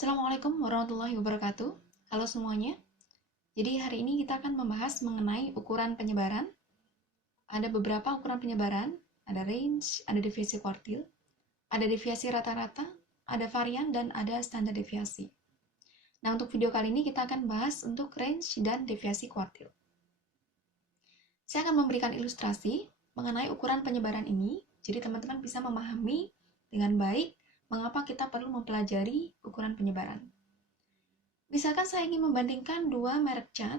Assalamualaikum warahmatullahi wabarakatuh. Halo semuanya. Jadi hari ini kita akan membahas mengenai ukuran penyebaran. Ada beberapa ukuran penyebaran, ada range, ada deviasi kuartil, ada deviasi rata-rata, ada varian, dan ada standar deviasi. Nah, untuk video kali ini kita akan bahas untuk range dan deviasi kuartil. Saya akan memberikan ilustrasi mengenai ukuran penyebaran ini, jadi teman-teman bisa memahami dengan baik mengapa kita perlu mempelajari ukuran penyebaran. Misalkan saya ingin membandingkan dua merek cat,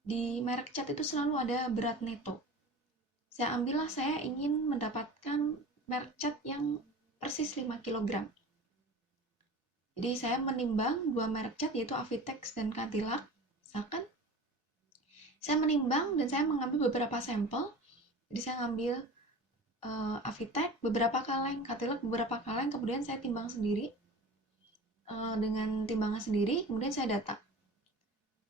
di merek cat itu selalu ada berat neto. Saya ingin mendapatkan merek cat yang persis 5 kg. Jadi saya menimbang dua merek cat yaitu Avitex dan Cadillac. Misalkan saya menimbang dan saya mengambil beberapa sampel. Jadi saya ngambil Avitex beberapa kaleng, Cadillac beberapa kaleng, kemudian saya timbang sendiri dengan timbangan sendiri, kemudian saya data.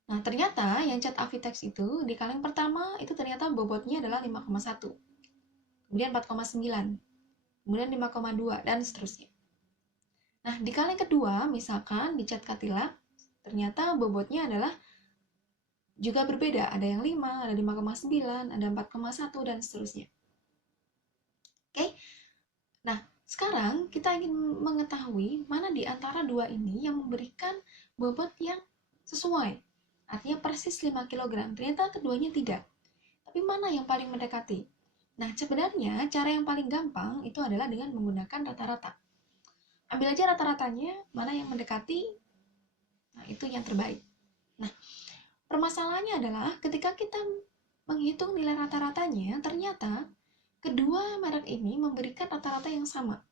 Nah, ternyata yang cat Avitex itu di kaleng pertama itu ternyata bobotnya adalah 5,1, kemudian 4,9, kemudian 5,2, dan seterusnya. Nah, di kaleng kedua, misalkan di cat Cadillac, ternyata bobotnya adalah juga berbeda. Ada yang 5, ada 5,9, ada 4,1, dan seterusnya. Oke? Nah, sekarang kita ingin mengetahui mana di antara dua ini yang memberikan bobot yang sesuai. Artinya persis 5 kg. Ternyata keduanya tidak. Tapi mana yang paling mendekati? Nah, sebenarnya cara yang paling gampang itu adalah dengan menggunakan rata-rata. Ambil aja rata-ratanya, mana yang mendekati, nah itu yang terbaik. Nah, permasalahannya adalah ketika kita menghitung nilai rata-ratanya, ternyata kedua merek ini memberikan rata-rata yang sama,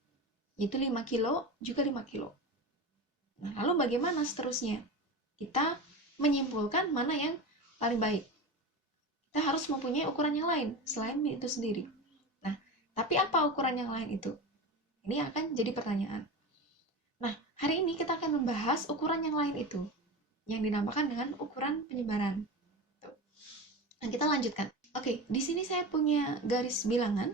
yaitu 5 kilo juga 5 kilo. Nah, lalu bagaimana seterusnya? Kita menyimpulkan mana yang paling baik. Kita harus mempunyai ukuran yang lain selain itu sendiri. Nah, tapi apa ukuran yang lain itu? Ini akan jadi pertanyaan. Nah, hari ini kita akan membahas ukuran yang lain itu, yang dinamakan dengan ukuran penyebaran. Nah, kita lanjutkan. Oke, di sini saya punya garis bilangan.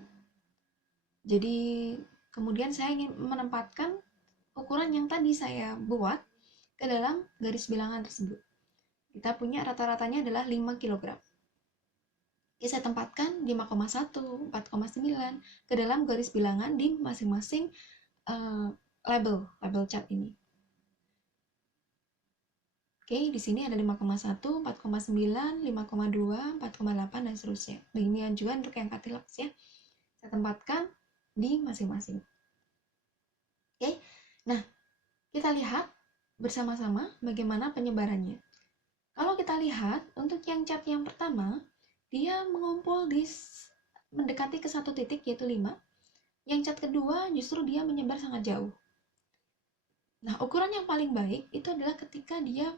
Jadi, kemudian saya ingin menempatkan ukuran yang tadi saya buat ke dalam garis bilangan tersebut. Kita punya rata-ratanya adalah 5 kg. Oke, saya tempatkan 5,1, 4,9 ke dalam garis bilangan di masing-masing label cat ini. Oke, di sini ada 5,1, 4,9, 5,2, 4,8, dan seterusnya. Demikian juga untuk yang Cadillac ya. Saya tempatkan di masing-masing. Oke, nah kita lihat bersama-sama bagaimana penyebarannya. Kalau kita lihat untuk yang cat yang pertama, dia mengumpul di mendekati ke satu titik yaitu 5. Yang cat kedua justru dia menyebar sangat jauh. Nah, ukuran yang paling baik itu adalah ketika dia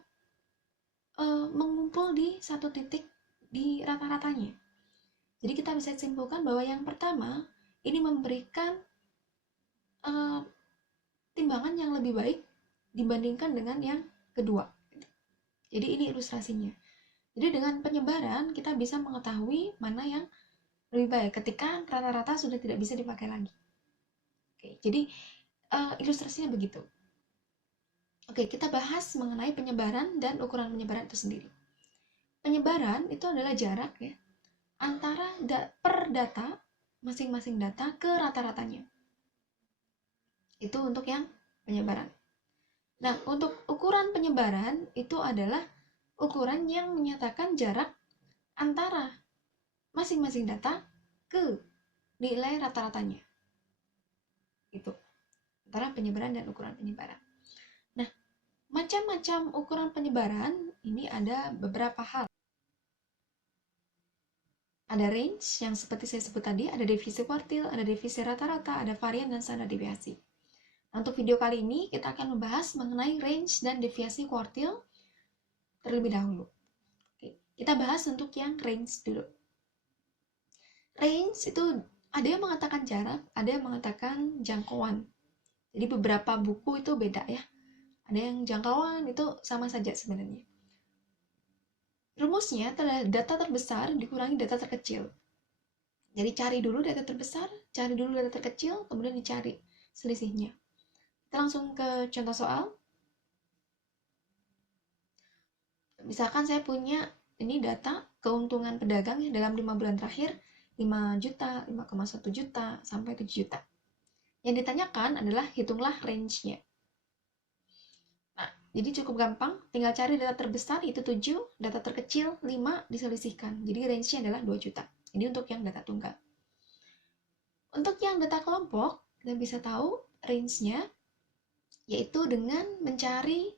mengumpul di satu titik di rata-ratanya. Jadi kita bisa simpulkan bahwa yang pertama ini memberikan timbangan yang lebih baik dibandingkan dengan yang kedua. Jadi ini ilustrasinya. Jadi dengan penyebaran kita bisa mengetahui mana yang lebih baik ketika rata-rata sudah tidak bisa dipakai lagi. Oke, jadi ilustrasinya begitu. Oke, kita bahas mengenai penyebaran dan ukuran penyebaran itu sendiri. Penyebaran itu adalah jarak ya antara per data masing-masing data ke rata-ratanya. Itu untuk yang penyebaran. Nah, untuk ukuran penyebaran itu adalah ukuran yang menyatakan jarak antara masing-masing data ke nilai rata-ratanya. Itu antara penyebaran dan ukuran penyebaran. Nah, macam-macam ukuran penyebaran ini ada beberapa hal. Ada range yang seperti saya sebut tadi, ada deviasi kuartil, ada deviasi rata-rata, ada varian, dan standar deviasi. Nah, untuk video kali ini kita akan membahas mengenai range dan deviasi kuartil terlebih dahulu. Oke, kita bahas untuk yang range dulu. Range itu ada yang mengatakan jarak, ada yang mengatakan jangkauan. Jadi beberapa buku itu beda ya. Ada yang jangkauan itu sama saja sebenarnya. Rumusnya adalah data terbesar dikurangi data terkecil. Jadi cari dulu data terbesar, cari dulu data terkecil, kemudian dicari selisihnya. Kita langsung ke contoh soal. Misalkan saya punya ini data keuntungan pedagang ya, dalam 5 bulan terakhir 5 juta, 5,1 juta, sampai 7 juta. Yang ditanyakan adalah hitunglah range-nya. Nah, jadi cukup gampang, tinggal cari data terbesar itu 7, data terkecil 5 diselisihkan. Jadi range-nya adalah 2 juta. Ini untuk yang data tunggal. Untuk yang data kelompok, kita bisa tahu range-nya yaitu dengan mencari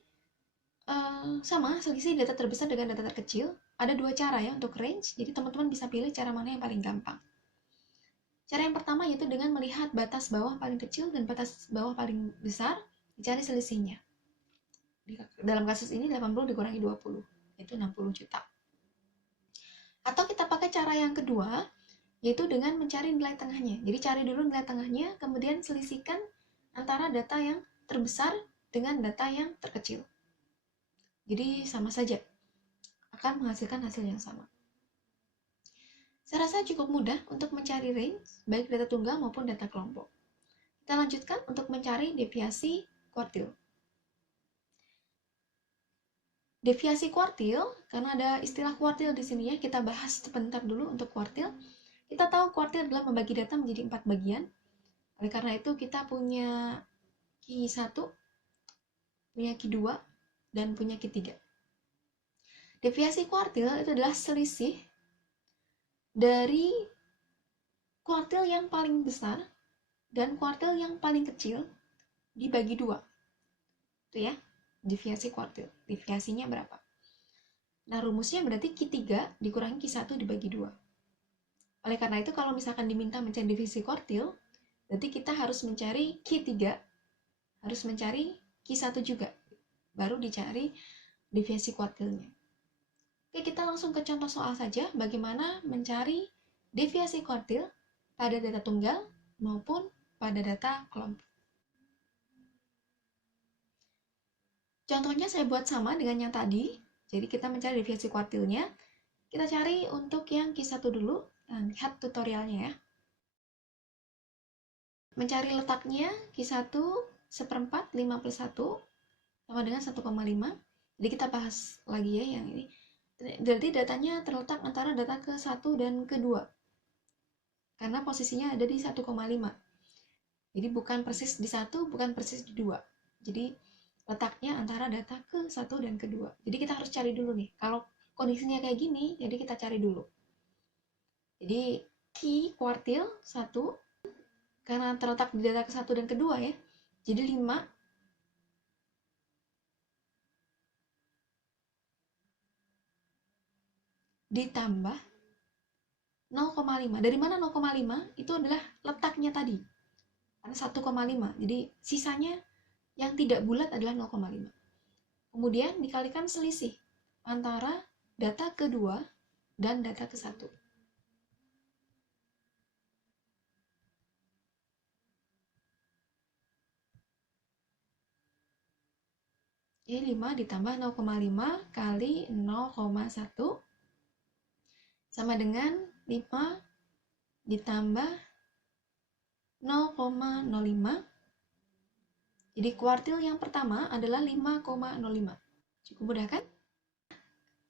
sama selisih data terbesar dengan data terkecil. Ada dua cara ya untuk range, jadi teman-teman bisa pilih cara mana yang paling gampang. Cara yang pertama yaitu dengan melihat batas bawah paling kecil dan batas bawah paling besar, dicari selisihnya. Dalam kasus ini 80 dikurangi 20, yaitu 60 juta. Atau kita pakai cara yang kedua, yaitu dengan mencari nilai tengahnya. Jadi cari dulu nilai tengahnya, kemudian selisihkan antara data yang terbesar dengan data yang terkecil. Jadi sama saja, akan menghasilkan hasil yang sama. Saya rasa cukup mudah untuk mencari range, baik data tunggal maupun data kelompok. Kita lanjutkan untuk mencari deviasi kuartil. Deviasi kuartil, karena ada istilah kuartil di sini ya, kita bahas sebentar dulu untuk kuartil. Kita tahu kuartil adalah membagi data menjadi 4 bagian. Oleh karena itu kita punya Q1, punya Q2, dan punya Q3. Deviasi kuartil itu adalah selisih dari kuartil yang paling besar dan kuartil yang paling kecil dibagi 2. Itu ya, deviasi kuartil. Deviasinya berapa? Nah, rumusnya berarti Q3 dikurangi Q1 dibagi 2. Oleh karena itu, kalau misalkan diminta mencari deviasi kuartil, berarti kita harus mencari Q3, harus mencari Q1 juga. Baru dicari deviasi kuartilnya. Oke, kita langsung ke contoh soal saja, bagaimana mencari deviasi kuartil pada data tunggal maupun pada data kelompok. Contohnya saya buat sama dengan yang tadi, jadi kita mencari deviasi kuartilnya. Kita cari untuk yang Q1 dulu, nah, lihat tutorialnya ya. Mencari letaknya Q1 seperempat 5/1 sama dengan 1,5. Jadi kita bahas lagi ya yang ini. Berarti datanya terletak antara data ke-1 dan ke-2. Karena posisinya ada di 1,5. Jadi bukan persis di 1, bukan persis di 2. Jadi letaknya antara data ke-1 dan ke-2. Jadi kita harus cari dulu nih. Kalau kondisinya kayak gini, jadi kita cari dulu. Jadi Q kuartil 1, karena terletak di data ke-1 dan ke-2 ya. Jadi 5 ditambah 0,5. Dari mana 0,5? Itu adalah letaknya tadi. Karena 1,5. Jadi sisanya yang tidak bulat adalah 0,5. Kemudian dikalikan selisih antara data kedua dan data ke-1. Jadi 5 ditambah 0,5 kali 0,1 sama dengan 5 ditambah 0,05. Jadi kuartil yang pertama adalah 5,05. Cukup mudah kan?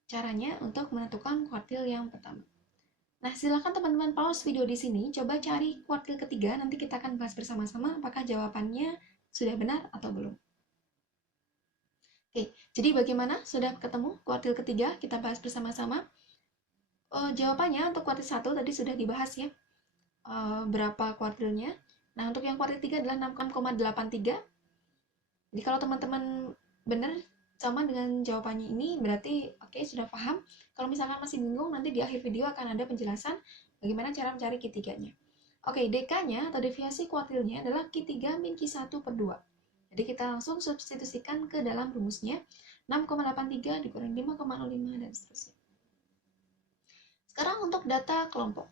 Caranya untuk menentukan kuartil yang pertama. Nah, silakan teman-teman pause video di sini, coba cari kuartil ketiga, nanti kita akan bahas bersama-sama apakah jawabannya sudah benar atau belum. Oke, jadi bagaimana? Sudah ketemu kuartil ketiga? Kita bahas bersama-sama. Jawabannya untuk kuartil 1 tadi sudah dibahas ya. Berapa kuartilnya? Nah, untuk yang kuartil 3 adalah 6,83. Jadi kalau teman-teman benar sama dengan jawabannya ini, berarti oke, sudah paham. Kalau misalkan masih bingung, nanti di akhir video akan ada penjelasan bagaimana cara mencari Q3-nya. Oke, DK-nya atau deviasi kuartilnya adalah Q3 min Q1 per 2. Jadi kita langsung substitusikan ke dalam rumusnya. 6,83 dikurangi 5,05 dan seterusnya. Sekarang untuk data kelompok.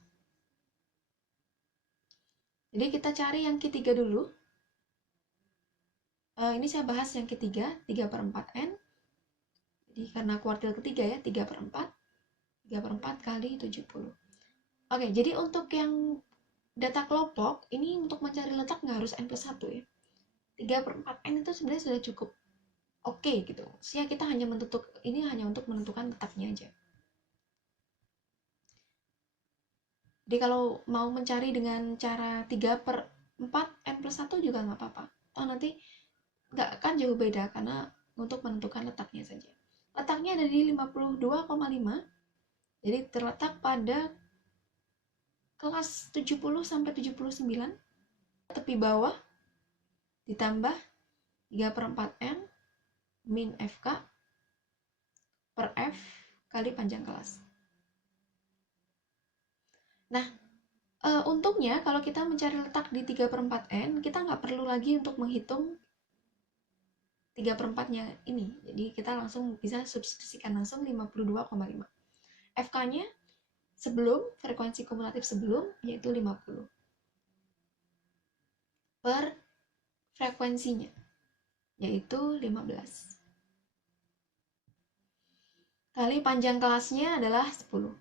Jadi kita cari yang Q3 dulu. Ini saya bahas yang ketiga, 3/4N. Jadi karena kuartil ketiga ya, 3/4. 3/4 kali 70. Oke, jadi untuk yang data kelompok, ini untuk mencari letak nggak harus N+1 ya. 3/4N itu sebenarnya sudah cukup oke gitu. Maksudnya kita hanya untuk menentukan letaknya aja. Jadi kalau mau mencari dengan cara 3/4 n+1 juga nggak apa-apa. Atau nanti nggak akan jauh beda karena untuk menentukan letaknya saja. Letaknya ada di 52,5. Jadi terletak pada kelas 70 sampai 79, tepi bawah ditambah 3/4 n min FK per F kali panjang kelas. Nah, untungnya kalau kita mencari letak di 3/4n, kita nggak perlu lagi untuk menghitung 3/4-nya ini. Jadi kita langsung bisa substitusikan langsung 52,5. FK-nya sebelum, frekuensi kumulatif sebelum, yaitu 50. Per frekuensinya, yaitu 15. Kali panjang kelasnya adalah 10.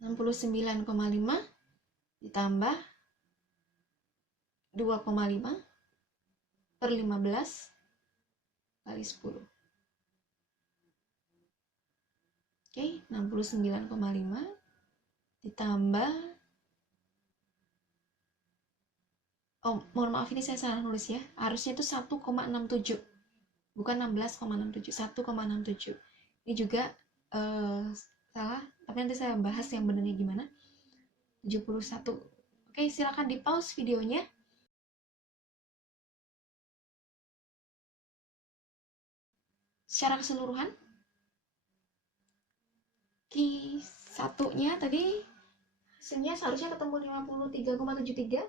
69,5 ditambah 2,5 per 15 kali 10. Oke, 69,5 ditambah, mohon maaf ini saya salah nulis ya. Harusnya itu 1,67. Bukan 16,67, 1,67. Ini juga salah, tapi nanti saya bahas yang benernya gimana. 71. Oke, silakan di pause videonya. Secara keseluruhan, Q1-nya tadi hasilnya seharusnya ketemu 53,73.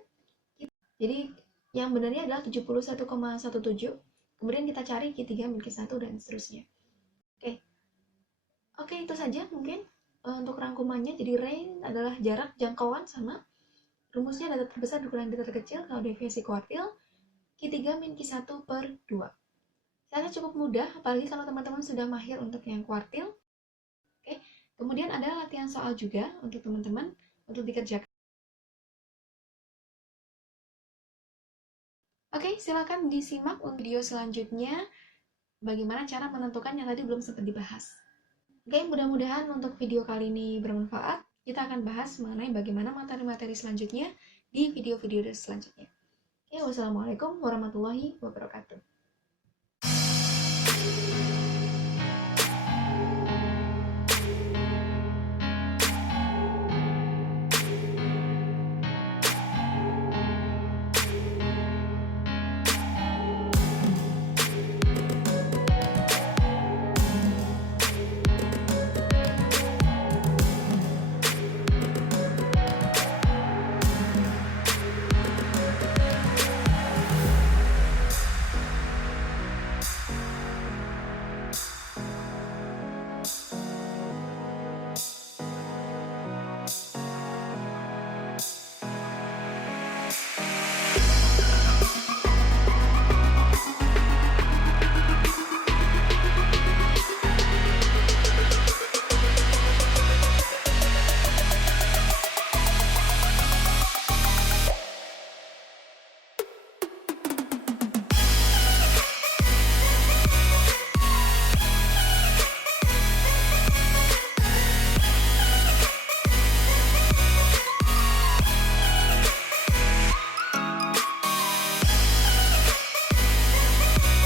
Jadi yang benarnya adalah 71,17. Kemudian kita cari Q3 min Q1 dan seterusnya. Oke, itu saja mungkin untuk rangkumannya. Jadi range adalah jarak jangkauan sama. Rumusnya data terbesar dikurangi data terkecil. Kalau deviasi kuartil, Q3 min Q1 per 2. Saya cukup mudah, apalagi kalau teman-teman sudah mahir untuk yang kuartil. Oke, kemudian ada latihan soal juga untuk teman-teman untuk dikerjakan. Oke, silakan disimak untuk video selanjutnya bagaimana cara menentukan yang tadi belum sempat dibahas. Oke, mudah-mudahan untuk video kali ini bermanfaat. Kita akan bahas mengenai bagaimana materi-materi selanjutnya di video-video selanjutnya. Oke, wassalamualaikum warahmatullahi wabarakatuh.